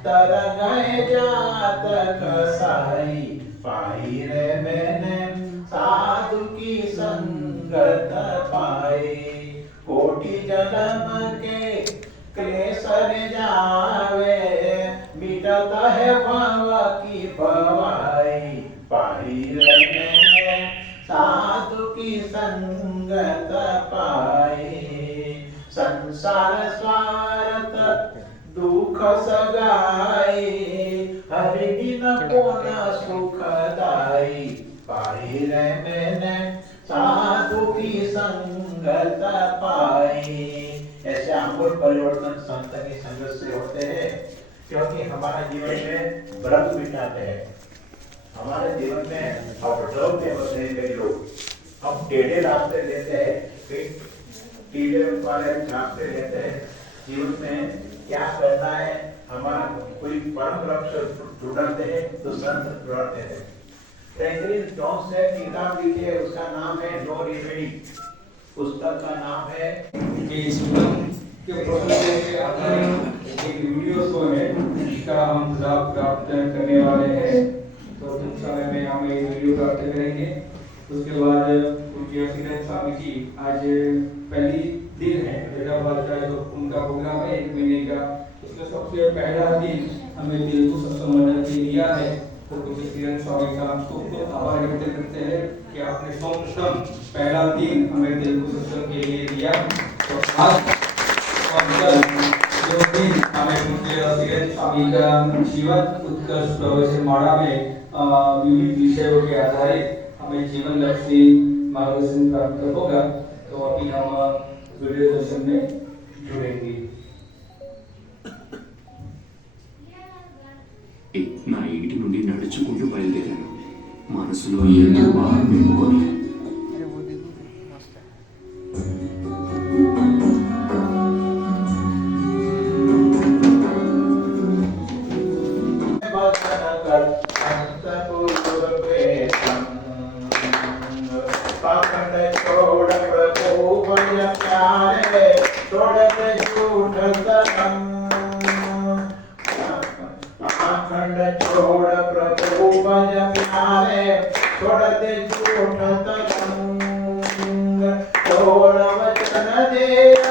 तर गए जात कसाई। पाई रे मैंने साधु की संगत पाई, कोटि जन्म के क्लेश जावे, मिटत है भव की भवाई। पाई रे मैंने साधु की संगत पाई, संसार स्वार्थ दुख सगाई, हरि बिन कौन सुखदाई। पाई रे मैंने साधु की संगत पाई। ऐसे आमूल परिवर्तन संत की संगत से होते हैं, क्योंकि हमारे जीवन में भ्रम मिटाते हैं। हमारे जीवन में अवरोध में होते हैं कई लोग, हम टेढ़े रास्ते लेते हैं, टीले वाले रास्ते लेते हैं। जीवन में क्या करना है, हमारा कोई परम लक्ष्य ढूंढते हैं तो संत ढूंढते हैं। फ्रैंकलिन जॉन्स ने किताब लिखी है, उसका नाम है नो रेमेडी। पुस्तक का नाम है कि इस फिल्म के प्रोसेस से आधारित एक वीडियो शो है जिसका हम लाभ प्राप्त करने वाले हैं। तो कुछ समय में हम ये वीडियो प्राप्त करेंगे। उसके बाद पूज्य श्रीधर स्वामी जी आज पहली दिन है हैदराबाद का जो उनका प्रोग्राम है 1 महीने का, उसमें सबसे पहला दिन हमें दिल को संबोधन के लिया है। तो पूज्य श्रीधर स्वामी का खूब आभार व्यक्त करते हैं कि आपने सर्वप्रथम पहला दिन हमें दिल को सत्संग के लिए दिया। तो आज जो दिन हमें पूज्य श्रीधर स्वामी का जीवन उत्कर्ष प्रवचन माला में विविध विषयों के आधारित हमें जीवन लक्ष्य मार्गदर्शन प्राप्त होगा। तो अभी हम वीडियो दर्शन में जुड़ेंगे। నా ఇంటి నుండి నడుచుకుంటూ బయలుదేరాను. మనసులో ఎంతో బాధ నింపుకొని छोड़ प्रभु भज प्यारे, छोड़ते झूठ तंग। बोल वचन दे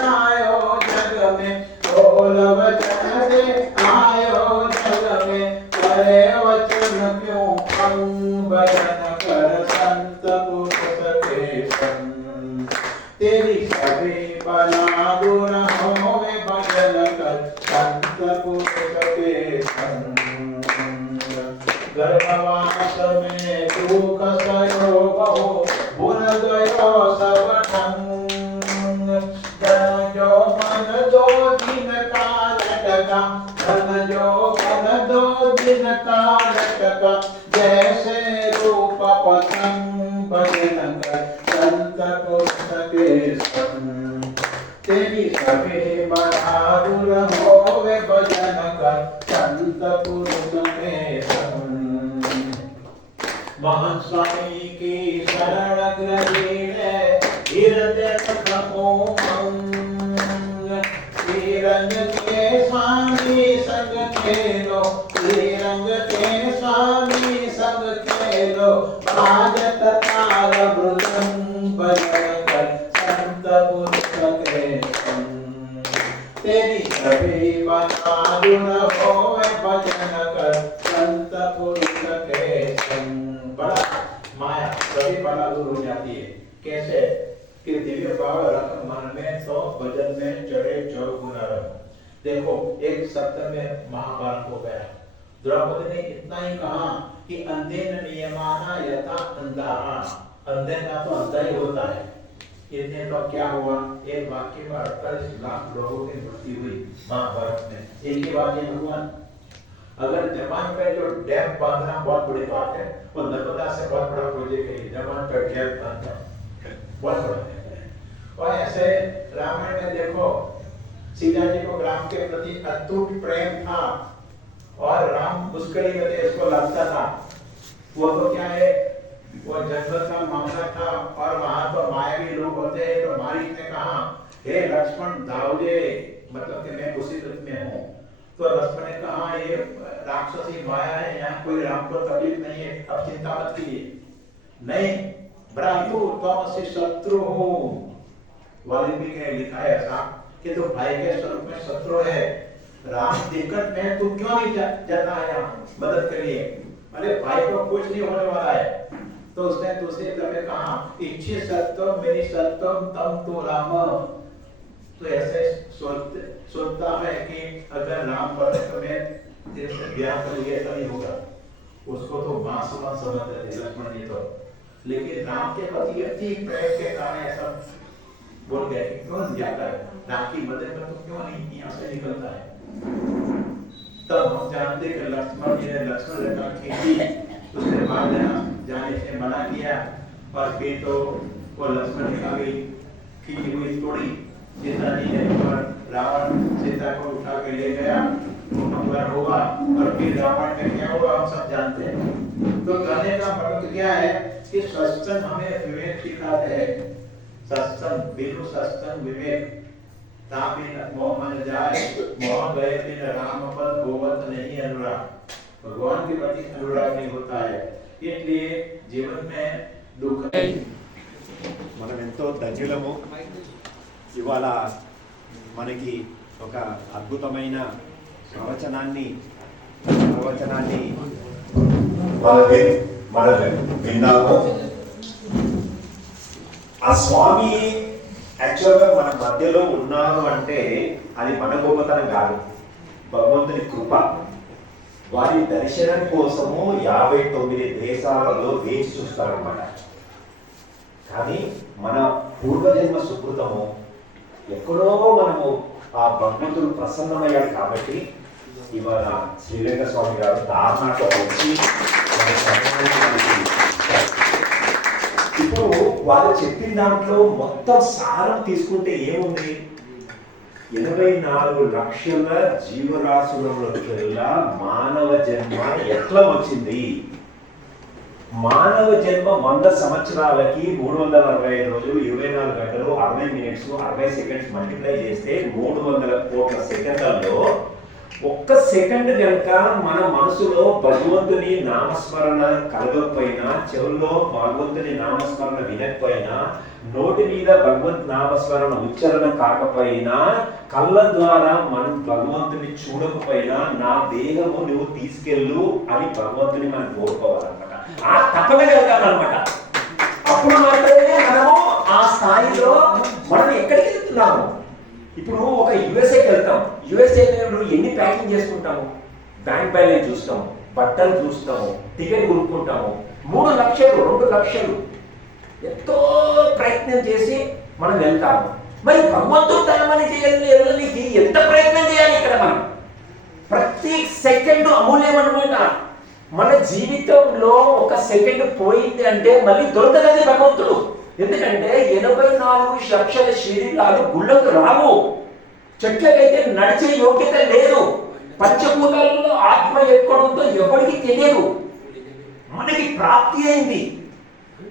आयो जग में, बोल वचन दे आयो जग में, करे वचन क्यों भंग। भजन कर संत पुरुष के संग, तेरी सभी बला दूर होवे। भजन कर संत पुरुष के संग, गर्भवास में दुख सयो बहु, भूल गयो सब ढंग। जन जो दिन कालक का जैसे रूप पतंग भजन कर संत पुरुष के संग तेरी सभी बहादुर होवे भजन कर संत पुरुष के संग महान स्वामी की शरण ग्रहीणे हृदय कोमल रंग के स्वामी संग खेलो रंग के स्वामी संग खेलो बाजत ताल मृदंग बजन कर संत पुरुष के संग तेरी सभी बहादुर होवे भजन कर संत पुरुष के संग। बड़ा माया सभी बहादुर हो जाती है। कैसे कि दिव्य भाव रख मन में तो भजन में चढ़े चौगुना रहो। देखो एक सप्ताह में महाभारत हो गया। द्रौपदी ने इतना ही कहा कि अंधेन नियमाना यथा अंधा, अंधे का तो अंधा ही होता है। इतने तो क्या हुआ, एक वाक्य में 48 लाख लोगों की मृत्यु हुई महाभारत में। एक ही बात ये भगवान, अगर जमान पे जो डैम बांधना बहुत बड़ी बात है, वो नर्मदा से बहुत बड़ा प्रोजेक्ट है। जमान पे डैम बांधना बहुत बड़ा है। और ऐसे रामायण में देखो सीता जी को राम के प्रति अटूट प्रेम था और राम मुस्कुराई में थे, उसको लगता था। वो तो क्या है, वो जंगल का मामला था और वहां तो मायावी लोग होते हैं। तो मारीच ने कहा हे लक्ष्मण दाऊदे, मतलब कि मैं उसी रूप में हूँ। तो लक्ष्मण ने कहा ये राक्षसी माया है, यहाँ कोई राम को तकलीफ नहीं है, अब चिंता मत कीजिए। नहीं भ्रातु तुम से शत्रु हो। वाल्मीकि ने लिखा है ऐसा कि तो भाई के स्वरूप में शत्रु है। राम दिक्कत में तू क्यों नहीं जाता है मदद के लिए? अरे भाई को कुछ नहीं होने वाला है। तो उसने दूसरे में कहा इच्छे सत्यम मेरी सत्यम तम तो राम। तो ऐसे सोचता है कि अगर राम पद में तेरे से ब्याह कर लिया तो नहीं होगा, उसको तो बांसुरी समझते थे लक्ष्मण जी तो। लेकिन राम के प्रति अति प्रेम के कारण ऐसा बोल गए क्यों नहीं जाता है, राम की मदद में तो क्यों नहीं यहाँ से निकलता है। तब हम जानते कि लक्ष्मण जी ने लक्ष्मण रेखा खींची, उसके बाद जाने से मना किया और फिर तो वो लक्ष्मण रेखा भी खींची हुई तोड़ी। सीता जी ने रावण सीता को उठा के ले गया, वो हमला हुआ और फिर रावण में क्या हुआ हम सब जानते हैं। तो कहने का मतलब क्या है कि सत्संग हमें विवेक सिखाते हैं। सत्संग बिनु सत्संग विवेक ताबिन मोह मन जाए, मोह गए बिन राम पद होवत नहीं अनुराग। भगवान के प्रति अनुराग नहीं होता है, इसलिए जीवन में दुख మనం ఎంతో ధన్యులము। ఇవాళ మనకి ఒక అద్భుతమైన ప్రవచనాన్ని మనం విన్నాము। ఆ స్వామి యాక్చువల్గా మన మధ్యలో ఉన్నారు అంటే అది మన గొప్పతనం కాదు, భగవంతుని కృప। వారి దర్శనం కోసము 59 దేశాలలో వేచి చూస్తారన్నమాట। కానీ మన పూర్వజన్మ సుకృతము ఎక్కడో మనము ఆ భగవంతుడు ప్రసన్నమయ్యాడు కాబట్టి ఇవాళ శ్రీరంగ స్వామి గారు దారుణాతో వచ్చి ఇప్పుడు వాళ్ళు చెప్పిన దాంట్లో మొత్తం సారం తీసుకుంటే ఏముంది, 84 లక్షల జీవరాశులకెల్లా మానవ జన్మ ఎట్లా వచ్చింది? మానవ జన్మ 100 సంవత్సరాలకి 365 రోజులు 24 గంటలు 60 మినిట్స్ 60 సెకండ్స్ మల్టిప్లై చేస్తే 300 కోట్ల సెకండ్లలో ఒక్క సెకండ్ కనుక మన మనసులో భగవంతుని నామస్మరణ కలగకపోయినా, చెవుల్లో భగవంతుని నామస్మరణ వినకపోయినా, నోటి మీద భగవంతు నామస్మరణ ఉచ్చారణ కాకపోయినా, కళ్ళ ద్వారా మనం భగవంతుని చూడకపోయినా, నా దేహము నువ్వు తీసుకెళ్ళు అని భగవంతుని మనం కోరుకోవాలన్నమాట। ఆ తపన కలగాలన్నమాట। అప్పుడు మాత్రమే మనము ఆ స్థాయిలో మనం ఎక్కడికి వెళ్తున్నాము। ఇప్పుడు ఒక యుఎస్ఏకి వెళ్తాం, యుఎస్ఏ ఎన్ని ప్యాకింగ్ చేసుకుంటాము, బ్యాంక్ బ్యాలెన్స్ చూస్తాము, బట్టలు చూస్తాము, టికెట్ కొనుక్కుంటాము, 3 లక్షలు 2 లక్షలు ఎంతో ప్రయత్నం చేసి మనం వెళ్తాము। మరి భగవంతుడు తనమని చేయడానికి ఎంత ప్రయత్నం చేయాలి? ఇక్కడ మనం ప్రతి ప్రతి సెకండ్ అమూల్యం అనమాట. మన జీవితంలో ఒక సెకండ్ పోయింది అంటే మళ్ళీ దొరకలేదు భగవంతుడు. ఎందుకంటే 84 లక్షల శరీరాలు గుళ్ళకు రావు. చెట్లకైతే నడిచే యోగ్యత లేదు. పంచభూతాలలో ఆత్మ ఎక్కడుందో ఎవరికి తెలియదు. మనకి ప్రాప్తి అయింది.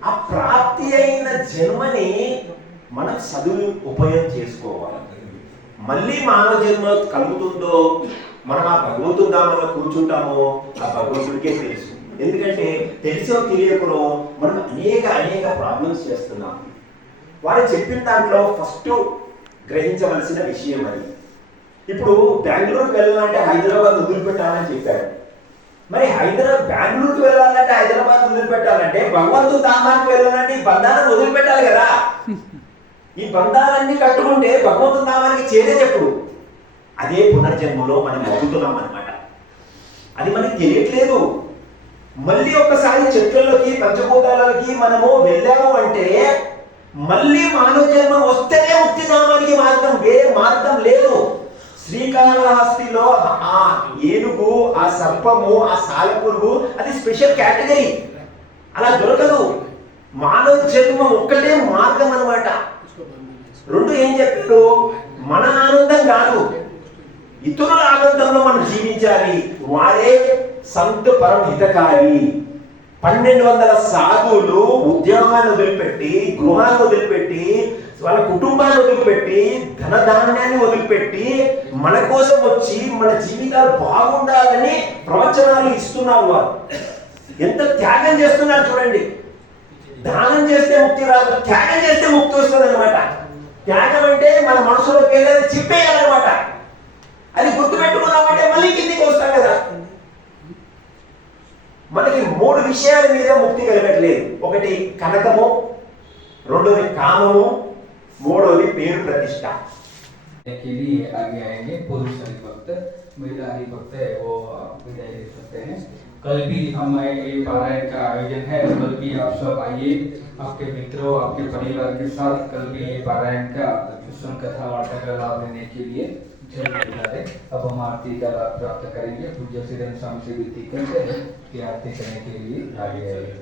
ఆ ప్రాప్తి అయిన జన్మని మనం ఉపయోగం చేసుకోవాలి. మళ్ళీ మానవ జన్మ కలుగుతుందో మనం ఆ భగవంతుడు నామంలో కూర్చుంటామో ఆ భగవంతుడికే తెలుసు. ఎందుకంటే తెలిసో తెలియకనో మనం అనేక ప్రాబ్లమ్స్ చేస్తున్నాం. వారు చెప్పిన దాంట్లో ఫస్ట్ గ్రహించవలసిన విషయం అది. ఇప్పుడు బెంగళూరుకి వెళ్ళాలంటే హైదరాబాద్ వదిలిపెట్టాలని చెప్పాడు. మరి బెంగళూరుకి వెళ్ళాలంటే హైదరాబాద్ వదిలిపెట్టాలంటే భగవంతుడు ధామానికి వెళ్ళాలంటే ఈ బంధాలను వదిలిపెట్టాలి కదా. ఈ బంధాలన్నీ కట్టుకుంటే భగవంతుడు ధామానికి చేరేటప్పుడు అదే పునర్జన్మలో మనం అవుతున్నాం అనమాట. అది మనకి తెలియట్లేదు. మళ్ళీ ఒకసారి చెట్లలోకి పంచభూతాలకి మనము వెళ్ళాము అంటే మళ్ళీ మానవ జన్మ వస్తేనే ముక్తి ధామానికి మార్గం, వేరే మార్గం లేదు. శ్రీకాళహస్తిలో ఆ ఏనుగు, ఆ సర్పము, ఆ సాలెపురుగు అది స్పెషల్ కేటగిరీ, అలా దొరకదు. మానవ జన్మ ఒక్కటే మార్గం అనమాట. రెండు ఏం చెప్పారు, మన ఆనందం కాదు, ఇతరుల ఆనందంలో మనం జీవించాలి. వారే సంత్ పరం హితకారి. 1200 సాధువులు ఉద్యోగాన్ని వదిలిపెట్టి, గృహాన్ని వదిలిపెట్టి, వాళ్ళ కుటుంబాన్ని వదిలిపెట్టి, ధనధాన్యాన్ని వదిలిపెట్టి మన కోసం వచ్చి మన జీవితాలు బాగుండాలని ప్రవచనాలు ఇస్తున్నారు. వారు ఎంత త్యాగం చేస్తున్నారు చూడండి. దానం చేస్తే ముక్తి రాదు, త్యాగం చేస్తే ముక్తి వస్తుంది అనమాట. త్యాగం అంటే మన మనసులోకి వెళ్ళేది చెప్పేయాలన్నమాట. అది గుర్తుపెట్టుకున్నామంటే మళ్ళీ కిందికి వస్తాం కదా. మనకి 3 విషయాల మీద ముక్తి కలగట్లేదు. ఒకటి కనకము, రెండోది కామము, మూడోది పేరు ప్రతిష్ట. के लिए आगे आएंगे पुरुष हरिभक्त, महिला हरिभक्त है वो विदाई दे सकते हैं। कल भी हमारे पारायण का आयोजन है, कल भी आप सब आइए, आपके मित्रों, आपके परिवार के साथ कल भी ये पारायण का सुन कथा वार्ता का लाभ लेने के लिए अब हम आरती का लाभ प्राप्त करेंगे। पूज्य श्री स्वामी से विनती करते हैं कि आरती करने के लिए आगे आइए।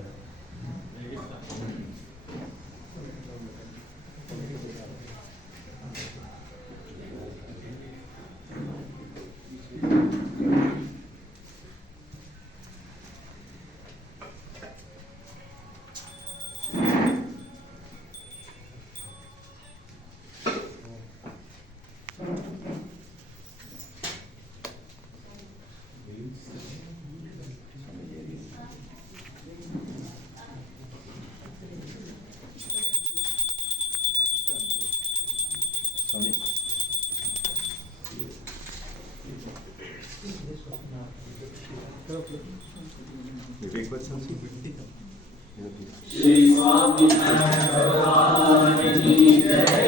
श्री स्वामी भगवान की जय।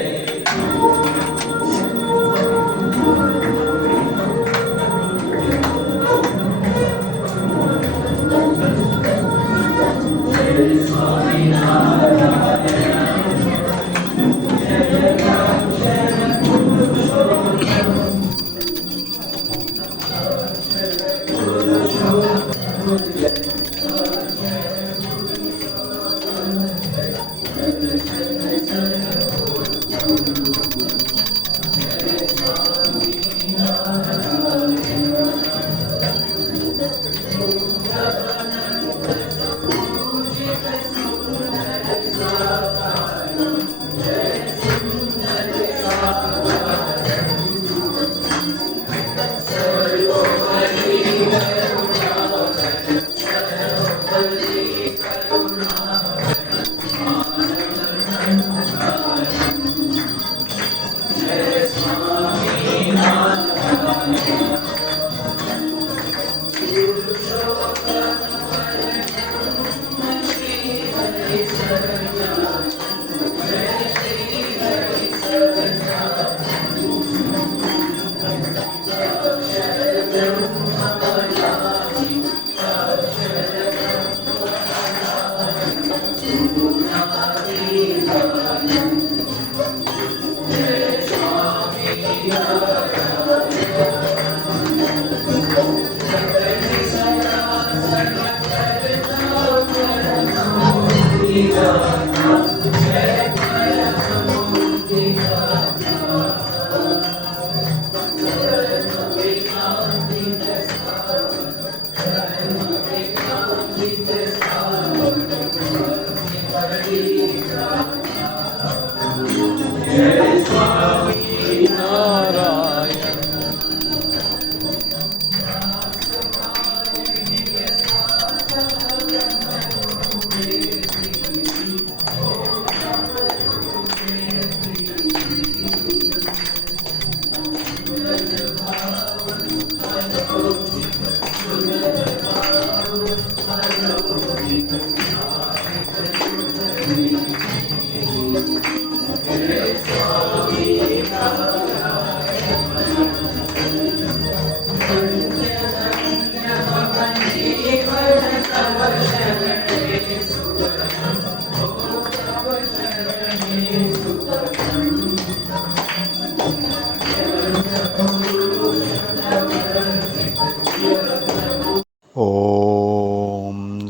ॐ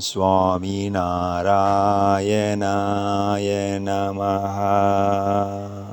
स्वामिनारायणाय नमः।